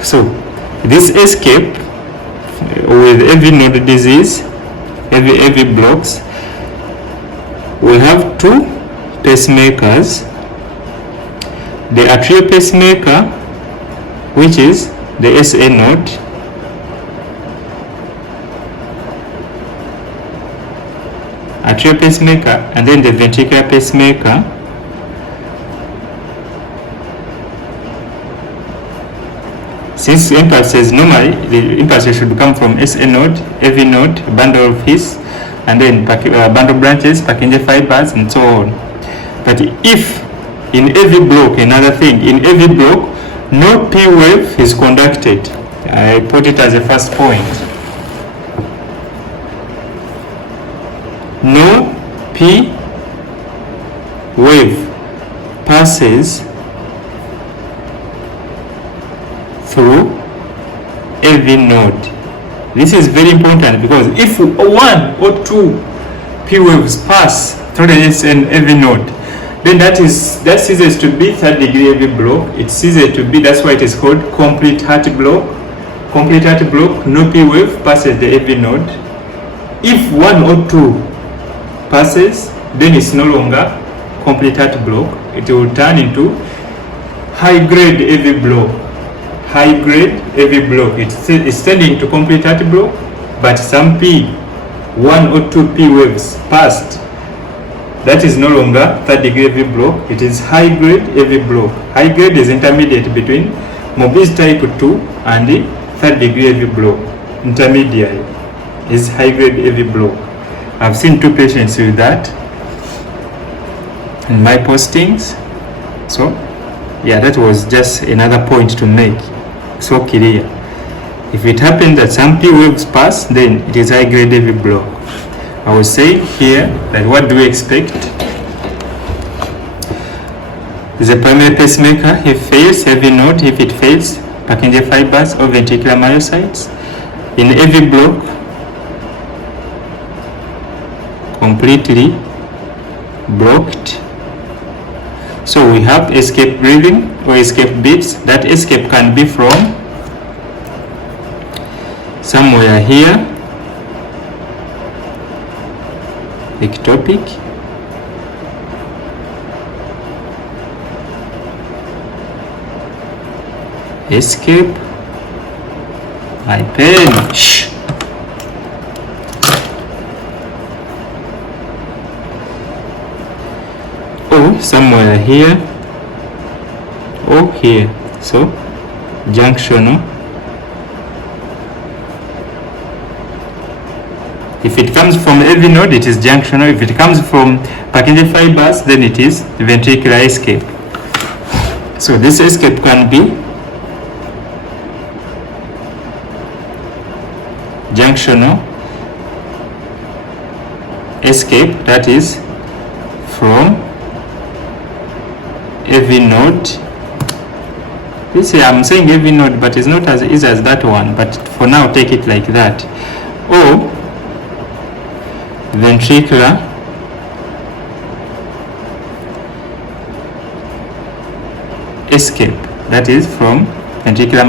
So this escape with AV node disease, AV blocks, we have two pacemakers. The atrial pacemaker, which is the SA node, atrial pacemaker, and then the ventricular pacemaker. Since impulses, normally the impulses should come from SA node, AV node, bundle of His, and then bundle branches, Purkinje fibers, and so on. But if in AV block, another thing, in AV block, no P wave is conducted. I put it as a first point. No P wave passes through AV node. This is very important because if one or two P waves pass through the AV node, then that ceases to be third degree AV block. It ceases to be, that's why it is called complete heart block. Complete heart block, no P wave passes the AV node. If one or two passes, then it's no longer complete heart block. It will turn into high grade AV block. High grade AV block. It's tending to complete heart block, but some P, one or two P waves passed. That is no longer third degree AV block. It is high grade AV block. High grade is intermediate between mobility type 2 and the third degree AV block. Intermediate is high grade AV block. I've seen two patients with that in my postings. So yeah, that was just another point to make. So clear. If it happens that some P waves pass, then it is high grade AV block. I will say here that what do we expect? The primary pacemaker, if fails, AV node, if it fails, Purkinje fibers or ventricular myocytes. In AV block, completely blocked. So we have escape breathing or escape beats. That escape can be from somewhere here ectopic, escape, my pen, shh. Or somewhere here or here, so junctional. If it comes from AV node, it is junctional. If it comes from Purkinje fibers, then it is ventricular escape. So this escape can be junctional escape, that is from AV node. This I'm saying AV node, but it's not as easy as that one, but for now take it like that. Or ventricular escape, that is from ventricular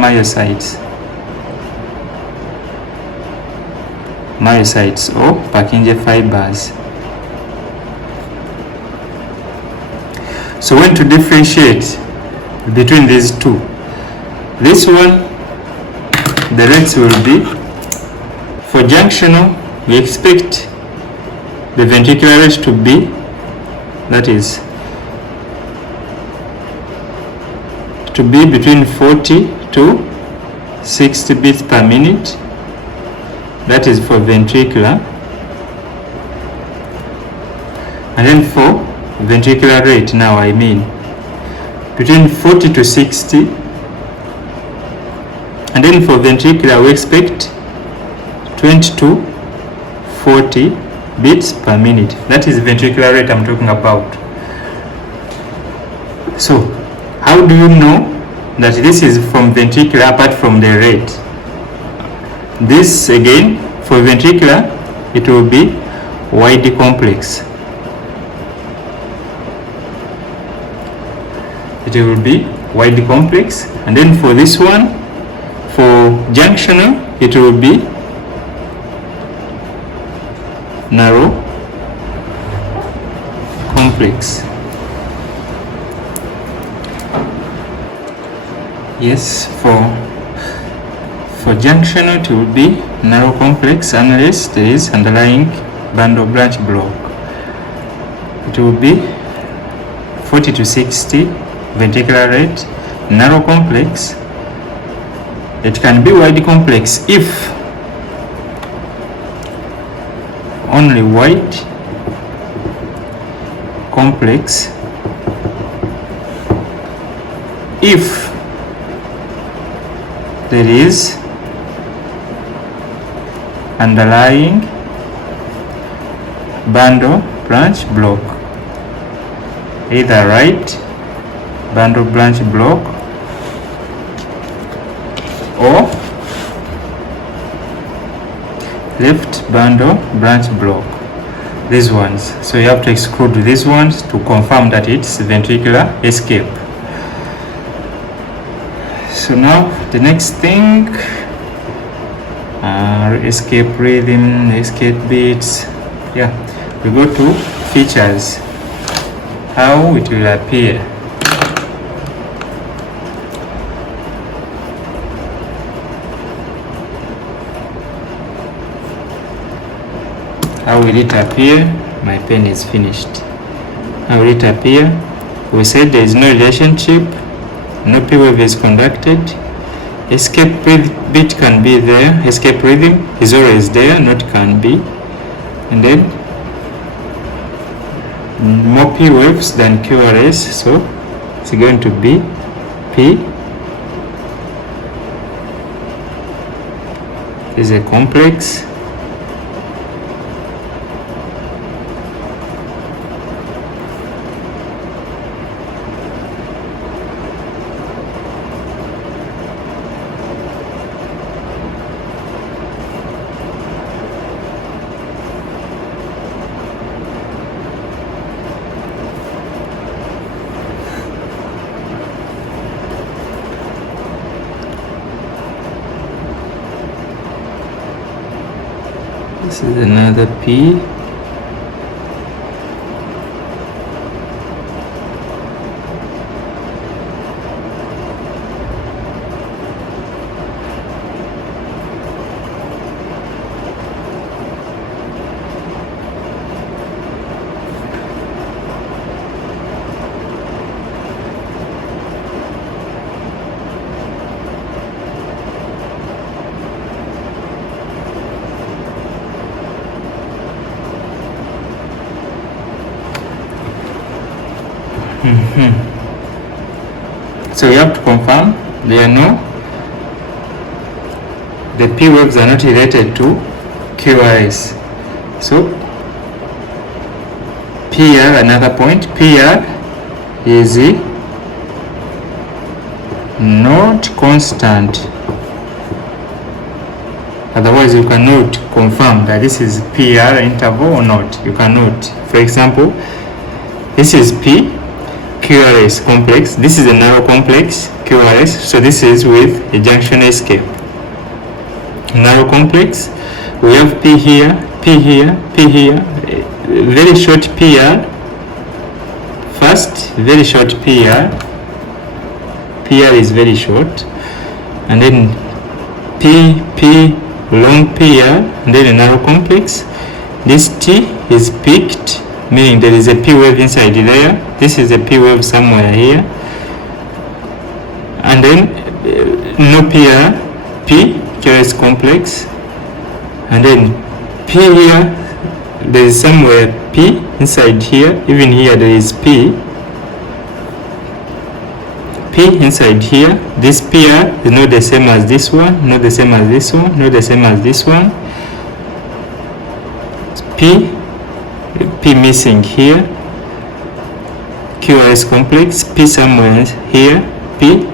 myocytes or Purkinje fibers. So when to differentiate between these two, this one, the rates will be, for junctional, we expect the ventricular rate to be, that is, to be between 40 to 60 beats per minute. That is for ventricular. And then for ventricular rate, now I mean between 40 to 60. And then for ventricular, we expect 20 to 40 beats per minute. That is ventricular rate I'm talking about. So how do you know that this is from ventricular apart from the rate? This again, for ventricular, it will be wide complex. It will be wide complex. And then for this one, for junctional, it will be narrow complex. Yes, for junctional it will be narrow complex unless there is underlying bundle branch block. It will be 40 to 60 ventricular rate, narrow complex. It can be wide complex if only wide complex if there is underlying bundle branch block, either right bundle branch block or left bundle branch block, these ones. So you have to exclude these ones to confirm that it's ventricular escape. So now the next thing, escape rhythm, escape beats. Yeah, we go to features, how it will appear. How will it appear? My pen is finished. How will it appear? We said there is no relationship, no P wave is conducted. Escape beat can be there. Escape rhythm is always there, not can be. And then more P waves than QRS, so it's going to be P is a complex. This is another P. So you have to confirm the P waves are not related to QRS. So PR, another point, PR is not constant. Otherwise, you cannot confirm that this is PR interval or not. You cannot. For example, this is P, QRS complex. This is a narrow complex, QRS. So this is with a junction escape. Narrow complex. We have P here, P here, P here. Very short PR. First, very short PR. PR is very short. And then P, long PR, and then a narrow complex. This T is peaked, meaning there is a P wave inside there. This is a P wave somewhere here. And then no PR, P, QRS complex. And then P here, there is somewhere P inside here. Even here there is P inside here. This PR is not the same as this one, not the same as this one, not the same as this one. P missing here. QRS complex, P somewhere here, P.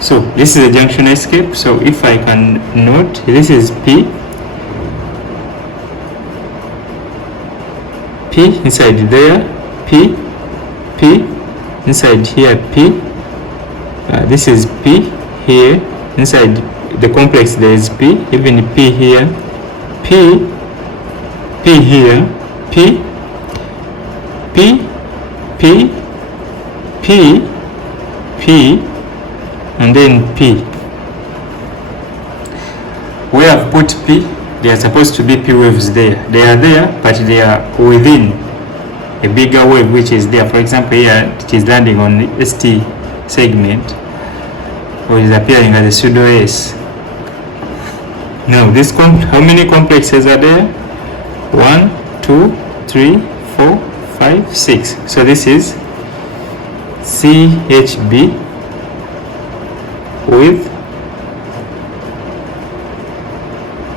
So this is a junction escape. So if I can note, this is P inside there, P inside here, P. This is P here, inside the complex there is P, even P here, P here, P, and then P. We have put P, they are supposed to be P waves there. They are there, but they are within a bigger wave which is there. For example, here it is landing on the ST segment, or is appearing as a pseudo S. Now this how many complexes are there? 1, 2, 3, 4, 5, 6. So this is CHB with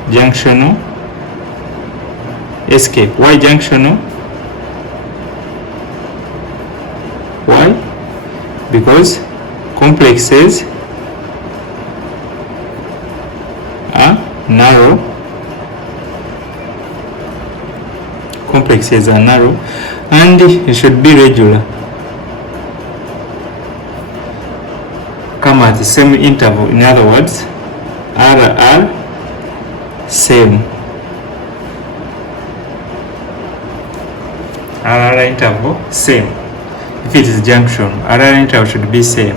junctional escape. Why junctional? Why? Because complexes are narrow. Complexes are narrow, and it should be regular. Come at the same interval. In other words, RR same. RR interval same. If it is junction, RR interval should be same.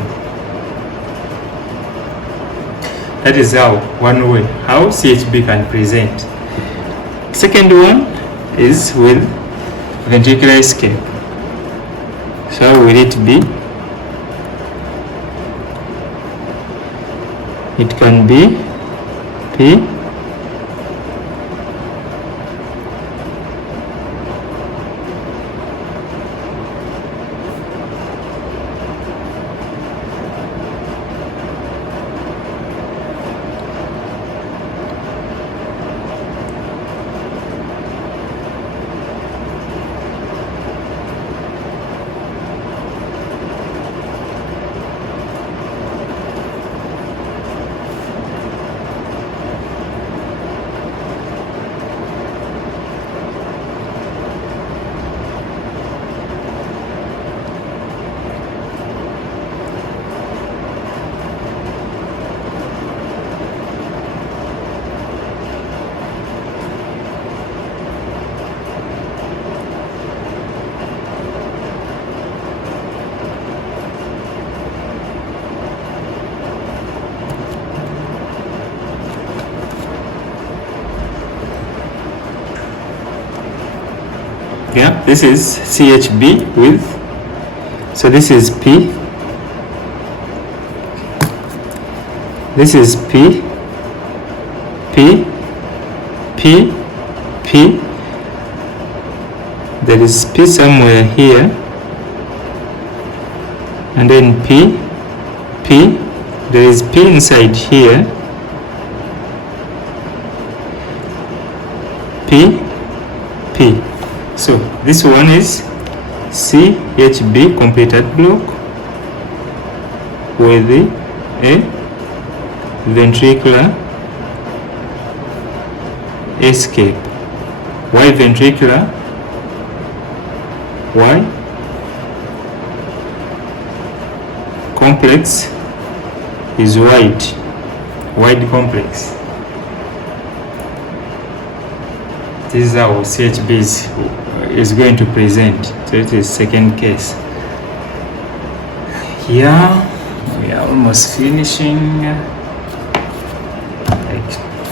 That is one way how CHB can present. Second one is with ventricular escape. So how will it be? It can be P yeah, this is CHB with, so this is P, this is P, there is P somewhere here, and then P, there is P inside here, P. So this one is CHB, completed block with a ventricular escape. Why ventricular? Why? Complex is wide complex. This is how CHB is going to present. So it is second case. Yeah, we are almost finishing.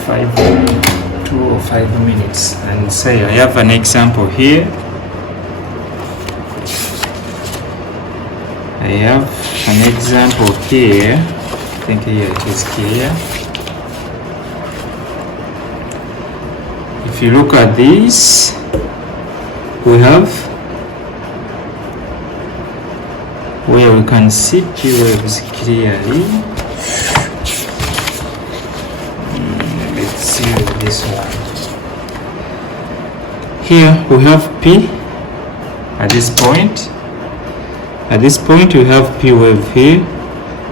Like 2 or 5 minutes. And say I have an example here. I have an example here. I think here it is clear. If you look at this, we have where we can see P waves clearly. Let's see this one. Here we have P at this point. At this point we have P wave here.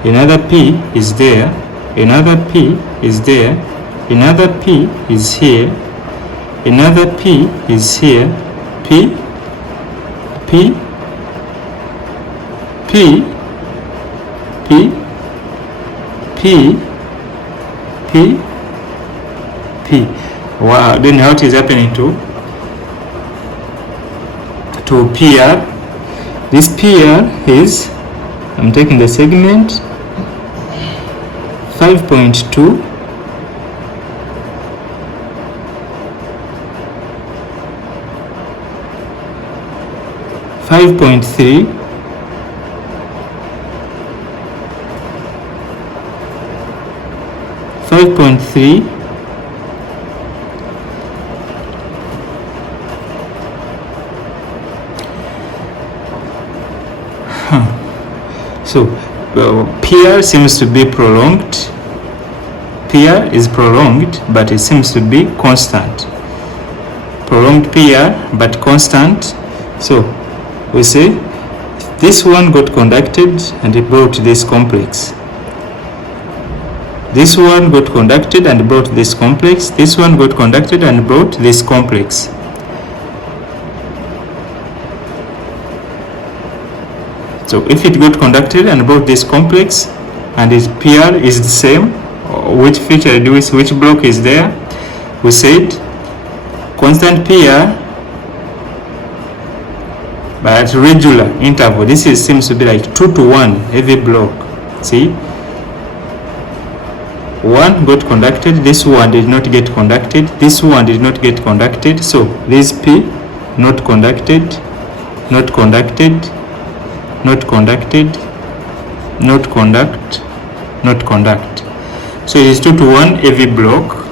Another P is there. Another P is there. Another P is here. Another P is here. P, P, P, P, P, P, P. Wow, then what is happening to PR? This PR is, I'm taking the segment 5.2, 5.3, 5.3, so PR seems to be prolonged. PR is prolonged, but it seems to be constant. Prolonged PR, but constant. So we say this one got conducted and it brought this complex. This one got conducted and brought this complex. This one got conducted and brought this complex. So if it got conducted and brought this complex and its PR is the same, which feature do we, which block is there? We said constant PR but at regular interval. This seems to be like 2 to 1 every block. See, one got conducted, this one did not get conducted, this one did not get conducted. So this P not conducted, not conducted, not conducted, not conduct, not conduct. So it is 2 to 1 every block.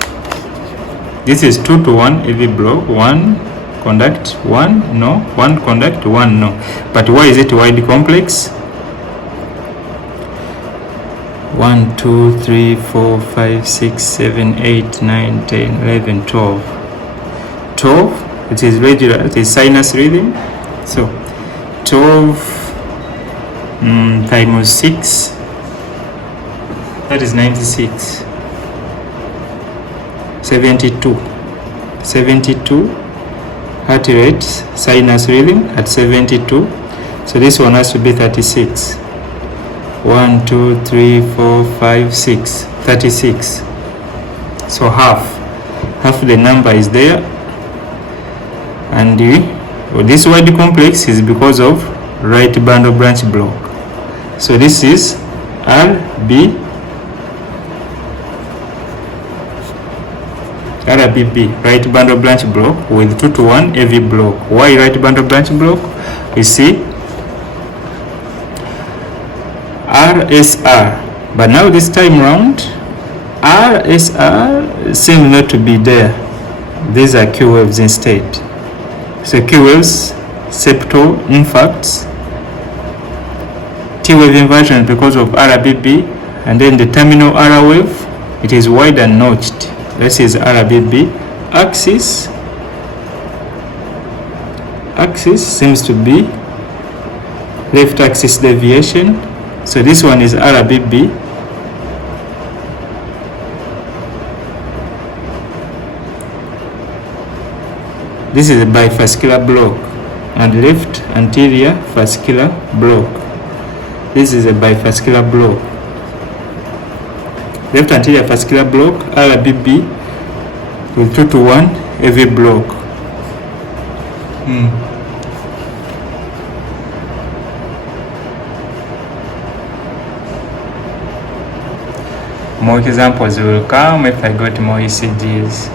This is 2 to 1 every block. 1 conduct, 1 no, 1 conduct, 1 no. But why is it wide complex? 1, 2, 3, 4, 5, 6, 7, 8, 9, 10, 11, 12. 12, it is regular, it is sinus rhythm. So 12 times 6, that is 96. 72. 72 heart rate, sinus rhythm at 72. So this one has to be 36. 1, 2, 3, 4, 5, 6. 36. So half the number is there. And this wide complex is because of right bundle branch block. So this is RBB, right bundle branch block with 2 to 1 every block. Why right bundle branch block? You see RSR, but now this time round RSR seems not to be there. These are Q waves instead. So Q waves, septal infarcts, T wave inversion because of RBB, and then the terminal R wave, it is wide and notched. This is RBB. Axis seems to be left axis deviation. So this one is RBB. This is a bifascicular block, and left anterior fascicular block. This is a bifascicular block. Left anterior fascicular block, RBB with 2 to 1 every block. More examples will come if I got more ECGs.